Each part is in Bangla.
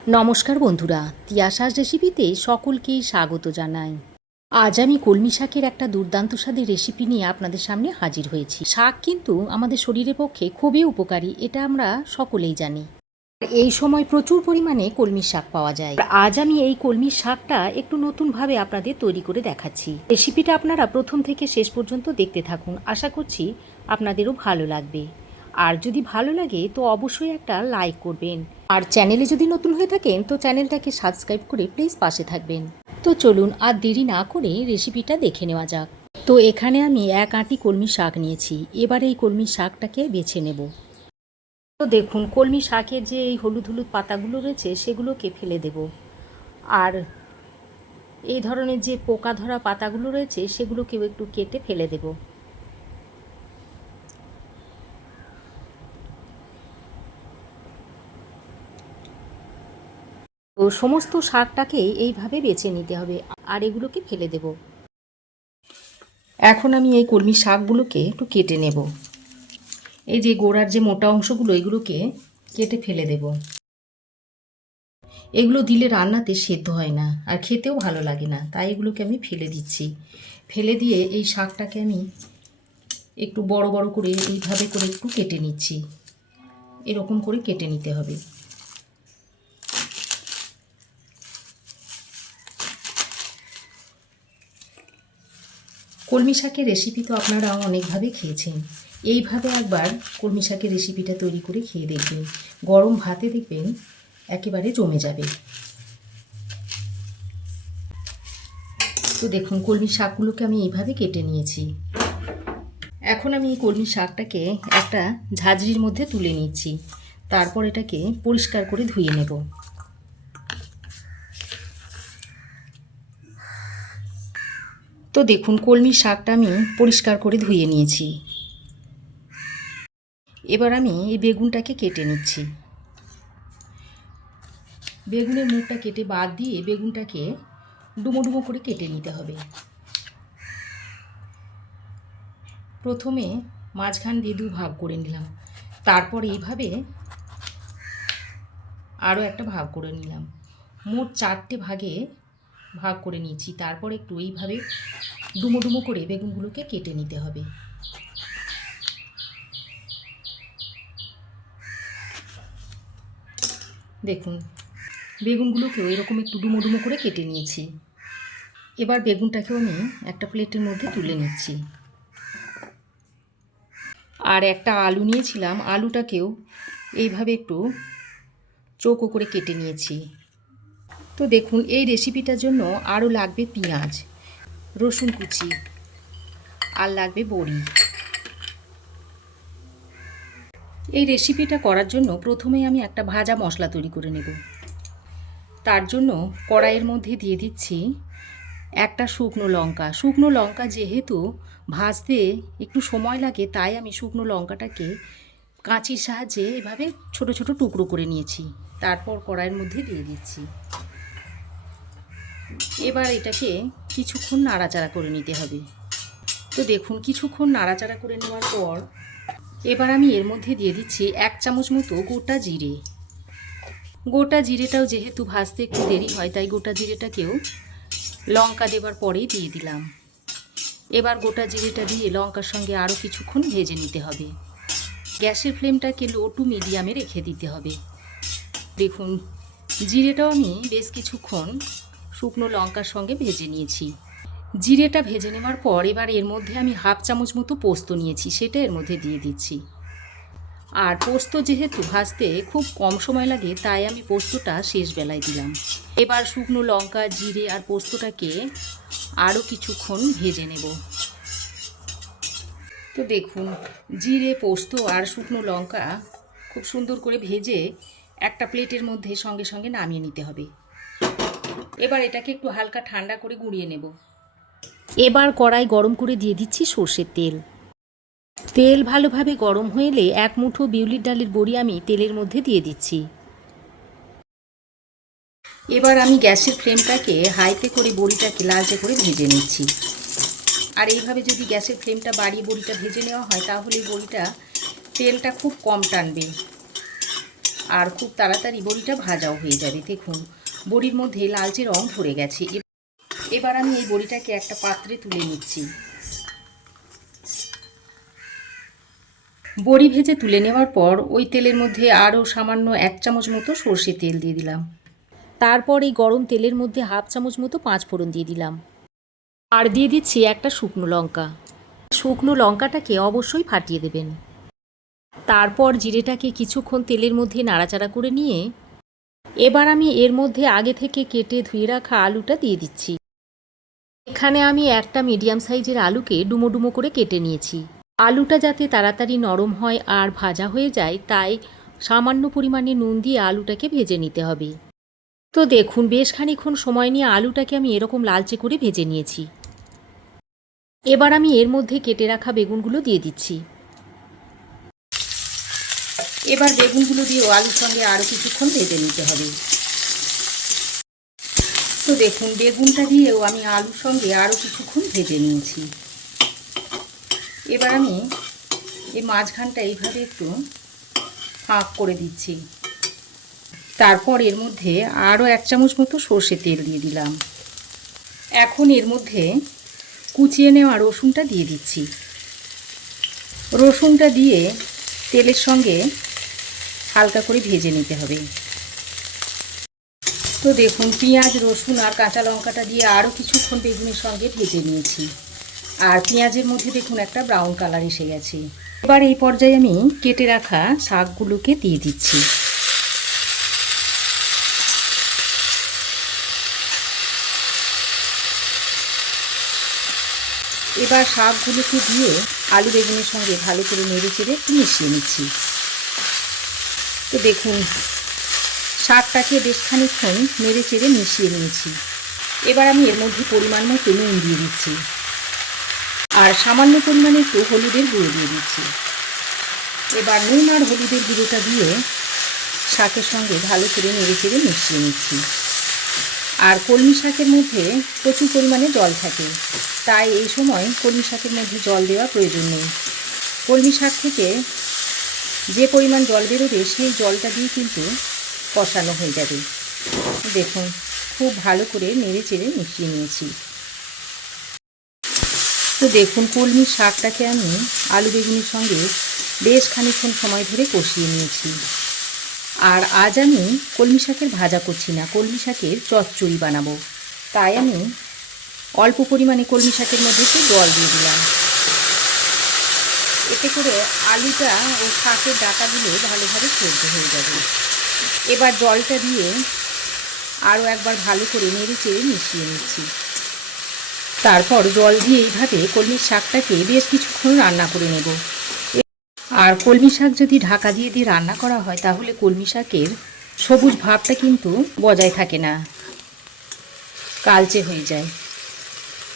নমস্কার বন্ধুরা, তিয়াশাস রেসিপিতে সকলকেই স্বাগত জানাই। আজ আমি কলমি শাকের একটা দুর্দান্ত স্বাদের রেসিপি নিয়ে আপনাদের সামনে হাজির হয়েছি। শাক কিন্তু আমাদের শরীরের পক্ষে খুবই উপকারী, এটা আমরা সকলেই জানি। এই সময় প্রচুর পরিমাণে কলমি শাক পাওয়া যায়। আজ আমি এই কলমি শাকটা একটু নতুনভাবে আপনাদের তৈরি করে দেখাচ্ছি। রেসিপিটা আপনারা প্রথম থেকে শেষ পর্যন্ত দেখতে থাকুন, আশা করছি আপনাদেরও ভালো লাগবে। আর যদি ভালো লাগে তো অবশ্যই একটা লাইক করবেন, আর চ্যানেলে যদি নতুন হয়ে থাকেন তো চ্যানেলটাকে সাবস্ক্রাইব করে প্লিজ পাশে থাকবেন। তো চলুন আর দেরি না করে রেসিপিটা দেখে নেওয়া যাক। তো এখানে আমি এক আঁটি কলমি শাক নিয়েছি। এবার এই কলমি শাকটাকে বেছে নেব। তো দেখুন, কলমি শাকের যে এই হলুদ হলুদ পাতাগুলো রয়েছে সেগুলোকে ফেলে দেব, আর এই ধরনের যে পোকা ধরা পাতাগুলো রয়েছে সেগুলোকেও একটু কেটে ফেলে দেব। তো সমস্ত শাকটাকে এইভাবে বেছে নিতে হবে, আর এগুলোকে ফেলে দেব। এখন আমি এই কলমি শাকগুলোকে একটু কেটে নেব। এই যে গোড়ার যে মোটা অংশগুলো এগুলোকে কেটে ফেলে দেব। এগুলো দিলে রান্নাতে সেদ্ধ হয় না আর খেতেও ভালো লাগে না, তাই এগুলোকে আমি ফেলে দিচ্ছি। ফেলে দিয়ে এই শাকটাকে আমি একটু বড় বড় করে এইভাবে করে একটু কেটে নিচ্ছি। এরকম করে কেটে নিতে হবে। কলমি শাকের রেসিপি তো আপনারা অনেকভাবে খেয়েছেন। এইভাবে একবার কলমি শাকের রেসিপিটা তৈরি করে খেয়ে দেখবেন, গরম ভাতে দেখবেন একেবারে জমে যাবে। তো দেখুন, কলমি শাকগুলোকে আমি এইভাবে কেটে নিয়েছি। এখন আমি এই কলমি শাকটাকে একটা ঝাঁঝরির মধ্যে তুলে নিচ্ছি, তারপর এটাকে পরিষ্কার করে ধুয়ে নেব। তো দেখুন, কলমি শাকটা আমি পরিষ্কার করে ধুয়ে নিয়েছি। এবার আমি এই বেগুনটাকে কেটে নিচ্ছি। বেগুনের মুখটা কেটে বাদ দিয়ে বেগুনটাকে ডুমো ডুমো করে কেটে নিতে হবে। প্রথমে মাঝখান দিয়ে ভাগ করে নিলাম, তারপর এইভাবে আরও একটা ভাগ করে নিলাম। মোট 4টে ভাগে ভাগ করে নিয়েছি। তারপর একটু এইভাবে ডুমো ডুমো করে বেগুনগুলোকে কেটে নিতে হবে। দেখুন, বেগুনগুলোকেও এরকম একটু ডুমো ডুমো করে কেটে নিয়েছি। এবার বেগুনটাকেও আমি একটা প্লেটের মধ্যে তুলে নিচ্ছি। আর একটা আলু নিয়েছিলাম, আলুটাকেও এইভাবে একটু চৌকো করে কেটে নিয়েছি। তো দেখুন, এই রেসিপিটার জন্য আরও লাগবে পেঁয়াজ, রসুন কুচি, আর লাগবে বড়ি। এই রেসিপিটা করার জন্য প্রথমেই আমি একটা ভাজা মশলা তৈরি করে নেব। তার জন্য কড়াইয়ের মধ্যে দিয়ে দিচ্ছি একটা শুকনো লঙ্কা। শুকনো লঙ্কা যেহেতু ভাজতে একটু সময় লাগে, তাই আমি শুকনো লঙ্কাটাকে কাঁচির সাহায্যে এভাবে ছোট ছোট টুকরো করে নিয়েছি। তারপর কড়াইয়ের মধ্যে দিয়ে দিচ্ছি। এবার এটাকে কিছুক্ষণ নাড়াচাড়া করে নিতে হবে। তো দেখুন, কিছুক্ষণ নাড়াচাড়া করে নেওয়ার পর এবার আমি এর মধ্যে দিয়ে দিচ্ছি 1 চামচ মতো গোটা জিরে। গোটা জিরেটাও যেহেতু ভাজতে একটু দেরি হয়, তাই গোটা জিরেটাকেও লঙ্কা দেবার পরেই দিয়ে দিলাম। এবার গোটা জিরেটা দিয়ে লঙ্কার সঙ্গে আরও কিছুক্ষণ ভেজে নিতে হবে। গ্যাসের ফ্লেমটাকে লো টু মিডিয়ামে রেখে দিতে হবে। দেখুন, জিরেটাও আমি বেশ কিছুক্ষণ শুকনো লঙ্কার সঙ্গে ভেজে নিয়েছি। জিরেটা ভেজে নেওয়ার পর এবার এর মধ্যে আমি 1/2 চামচ মতো পোস্ত নিয়েছি, সেটা এর মধ্যে দিয়ে দিচ্ছি। আর পোস্ত যেহেতু ভাজতে খুব কম সময় লাগে, তাই আমি পোস্তটা শেষ বেলায় দিলাম। এবার শুকনো লঙ্কা, জিরে আর পোস্তটাকে আরও কিছুক্ষণ ভেজে নেব। তো দেখুন, জিরে, পোস্ত আর শুকনো লঙ্কা খুব সুন্দর করে ভেজে একটা প্লেটের মধ্যে সঙ্গে সঙ্গে নামিয়ে নিতে হবে। এবার এটাকে একটু হালকা ঠান্ডা করে গুঁড়িয়ে নেব। এবার কড়াই গরম করে দিয়ে দিচ্ছি সর্ষের তেল। তেল ভালোভাবে গরম হয়ে এলে 1 মুঠো বিউলির ডালের বড়ি আমি তেলের মধ্যে দিয়ে দিচ্ছি। এবার আমি গ্যাসের ফ্লেমটাকে হাইতে করে বড়িটাকে লালচে করে ভেজে নিচ্ছি। আর এইভাবে যদি গ্যাসের ফ্লেমটা বাড়িয়ে বড়িটা ভেজে নেওয়া হয়, তাহলে বড়িটা তেলটা খুব কম টানবে আর খুব তাড়াতাড়ি বড়িটা ভাজাও হয়ে যাবে। দেখুন বড়ির মধ্যে লালচে রং ধরে গেছে। এবার আমি এই বড়িটাকে একটা পাত্রে তুলে নিচ্ছি। বড়ি ভেজে তুলে নেওয়ার পর ওই তেলের মধ্যে আরও সামান্য 1 চামচ মতো সর্ষে তেল দিয়ে দিলাম। তারপর এই গরম তেলের মধ্যে 1/2 চামচ মতো 5 ফোড়ন দিয়ে দিলাম। আর দিয়ে দিচ্ছি একটা শুকনো লঙ্কা। শুকনো লঙ্কাটাকে অবশ্যই ফাটিয়ে দেবেন। তারপর জিরেটাকে কিছুক্ষণ তেলের মধ্যে নাড়াচাড়া করে নিয়ে এবার আমি এর মধ্যে আগে থেকে কেটে ধুয়ে রাখা আলুটা দিয়ে দিচ্ছি। এখানে আমি একটা মিডিয়াম সাইজের আলুকে ডুমো ডুমো করে কেটে নিয়েছি। আলুটা যাতে তাড়াতাড়ি নরম হয় আর ভাজা হয়ে যায়, তাই সামান্য পরিমাণে নুন দিয়ে আলুটাকে ভেজে নিতে হবে। তো দেখুন বেশ খানিকক্ষণ সময় নিয়ে আলুটাকে আমি এরকম লালচে করে ভেজে নিয়েছি। এবার আমি এর মধ্যে কেটে রাখা বেগুনগুলো দিয়ে দিচ্ছি। এবার বেগুনগুলো দিয়েও আলুর সঙ্গে আরও কিছুক্ষণ ভেজে নিতে হবে। তো দেখুন বেগুনটা দিয়েও আমি আলুর সঙ্গে আরও কিছুক্ষণ ভেজে নিয়েছি। এবার আমি এই মাঝখানটা এইভাবে একটু ফাঁক করে দিচ্ছি। তারপর এর মধ্যে আরও 1 চামচ মতো সর্ষে তেল দিয়ে দিলাম। এখন এর মধ্যে কুচিয়ে নেওয়া রসুনটা দিয়ে দিচ্ছি। রসুনটা দিয়ে তেলের সঙ্গে হালকা করে ভেজে নিতে হবে। তো দেখুন পেঁয়াজ, রসুন আর কাঁচা লঙ্কাটা দিয়ে আরও কিছুক্ষণ বেগুনের সঙ্গে ভেজে নিয়েছি। আর পেঁয়াজের মধ্যে দেখুন একটা ব্রাউন কালার এসে গেছে। এবার এই পর্যায়ে আমি কেটে রাখা শাকগুলোকে দিয়ে দিচ্ছি। এবার শাকগুলোকে দিয়ে আলু বেগুনের সঙ্গে ভালো করে নেড়ে চেড়ে একটু মিশিয়ে নিচ্ছি। তো দেখুন শাকটাকে বেশ খানিকক্ষণ নেড়ে চেড়ে মিশিয়ে নিয়েছি। এবার আমি এর মধ্যে পরিমাণ মতো নুন দিয়ে দিচ্ছি আর সামান্য পরিমাণে একটু হলুদের গুঁড়ো দিয়ে দিচ্ছি। এবার নুন আর হলুদের গুঁড়োটা দিয়ে শাকের সঙ্গে ভালো করে নেড়ে চেড়ে মিশিয়ে নিচ্ছি। আর কলমি শাকের মধ্যে প্রচুর পরিমাণে জল থাকে, তাই এই সময় কলমি শাকের মধ্যে জল দেওয়া প্রয়োজন নেই। কলমি শাক থেকে যে পরিমাণ জল বেরোবে সেই জলটা দিয়ে কিন্তু কষানো হয়ে যাবে। দেখুন খুব ভালো করে নেড়ে চেড়ে মিশিয়ে নিয়েছি। তো দেখুন কলমি শাকটাকে আমি আলু বেগুনের সঙ্গে বেশ খানিকক্ষণ সময় ধরে কষিয়ে নিয়েছি। আর আজ আমি কলমি শাকের ভাজা করছি না, কলমি শাকের চচ্চড়ি বানাবো। তাই আমি অল্প পরিমাণে কলমি শাকের মধ্যে একটু জল দিয়ে দিলাম। এতে করে আলুটা ও শাকের ডাঁটাগুলো ভালোভাবে সেদ্ধ হয়ে যাবে। এবার জলটা দিয়ে আরও একবার ভালো করে নেড়ে চেড়ে মিশিয়ে নিচ্ছি। তারপর জল দিয়ে এইভাবে কলমি শাকটাকে বেশ কিছুক্ষণ রান্না করে নেব। আর কলমি শাক যদি ঢাকা দিয়ে রান্না করা হয় তাহলে কলমি শাকের সবুজ ভাবটা কিন্তু বজায় থাকে না, কালচে হয়ে যায়।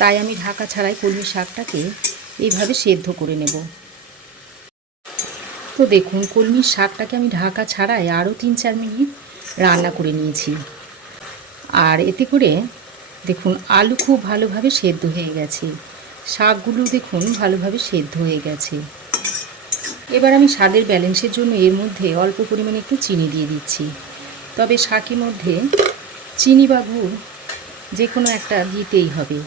তাই আমি ঢাকা ছাড়াই কলমি শাকটাকে এইভাবে সেদ্ধ করে নেব। তো দেখুন কলমি শাকটাকে আমি ঢাকা ছাড়াই আরও 3-4 মিনিট রান্না করে নিয়েছি। আর এতে করে দেখুন আলু খুব ভালোভাবে সেদ্ধ হয়ে গেছে, শাকগুলো দেখুন ভালোভাবে সেদ্ধ হয়ে গেছে। এবার আমি স্বাদের ব্যালেন্সের জন্য এর মধ্যে অল্প পরিমাণে একটু চিনি দিয়ে দিচ্ছি। তবে শাকের মধ্যে চিনি বা গুড় যে কোনো একটা দিতেই হবে।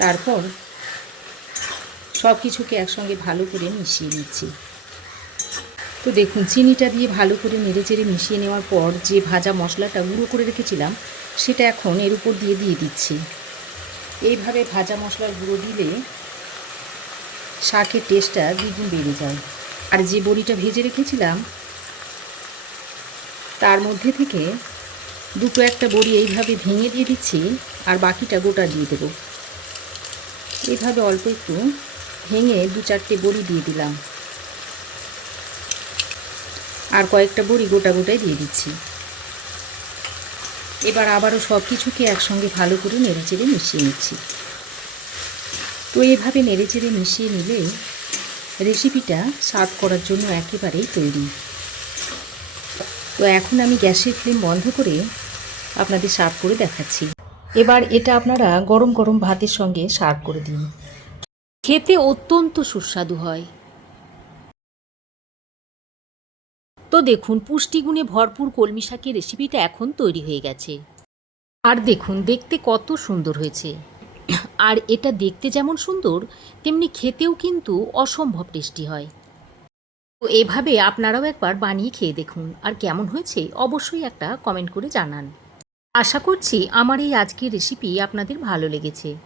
তারপর সব কিছুকে একসঙ্গে ভালো করে মিশিয়ে নিচ্ছি। তো দেখুন চিনিটা দিয়ে ভালো করে নেড়ে চেড়ে মিশিয়ে নেওয়ার পর যে ভাজা মশলাটা গুঁড়ো করে রেখেছিলাম সেটা এখন এর উপর দিয়ে দিচ্ছি। এইভাবে ভাজা মশলার গুঁড়ো দিলে শাকের টেস্টটা দ্বিগুণ বেড়ে যায়। আর যে বড়িটা ভেজে রেখেছিলাম তার মধ্যে থেকে দুটো একটা বড়ি এইভাবে ভেঙে দিয়ে দিচ্ছি আর বাকিটা গোটা দিয়ে দেবো। এইভাবে অল্প একটু ভেঙে 2-4টে বড়ি দিয়ে দিলাম আর কয়েকটা বড়ি গোটা গোটাই দিয়ে দিচ্ছি। এবার আবারও সব কিছুকে একসঙ্গে ভালো করে নেড়েচেড়ে মিশিয়ে নিচ্ছি। তো এইভাবে নেড়েচেড়ে মিশিয়ে নিলে রেসিপিটা সার্ভ করার জন্য একেবারেই তৈরি। তো এখন আমি গ্যাসের ফ্লেম বন্ধ করে আপনাদের সার্ভ করে দেখাচ্ছি। এবার এটা আপনারা গরম গরম ভাতের সঙ্গে সার্ভ করে দিন, খেতে অত্যন্ত সুস্বাদু হয়। তো দেখুন, পুষ্টিগুণে ভরপুর কলমি শাকের রেসিপিটা এখন তৈরি হয়ে গেছে। আর দেখুন, দেখতে কত সুন্দর হয়েছে। আর এটা দেখতে যেমন সুন্দর, তেমনি খেতেও কিন্তু অসম্ভব টেস্টি হয়। তো এভাবে আপনারাও একবার বানিয়ে খেয়ে দেখুন, আর কেমন হয়েছে অবশ্যই একটা কমেন্ট করে জানান। আশা করছি আমার এই আজকের রেসিপি আপনাদের ভালো লেগেছে।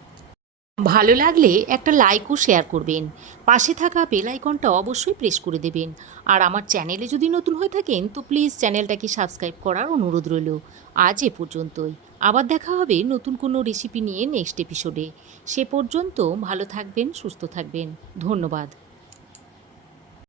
ভালো লাগলে একটা লাইক ও শেয়ার করবেন। পাশে থাকা বেল আইকনটা অবশ্যই প্রেস করে দেবেন। আর আমার চ্যানেলে যদি নতুন হয়ে থাকেন তো প্লিজ চ্যানেলটাকে সাবস্ক্রাইব করার অনুরোধ রইল। আজ এ পর্যন্তই। আবার দেখা হবে নতুন কোনো রেসিপি নিয়ে নেক্সট এপিসোডে। সে পর্যন্ত ভালো থাকবেন, সুস্থ থাকবেন। ধন্যবাদ।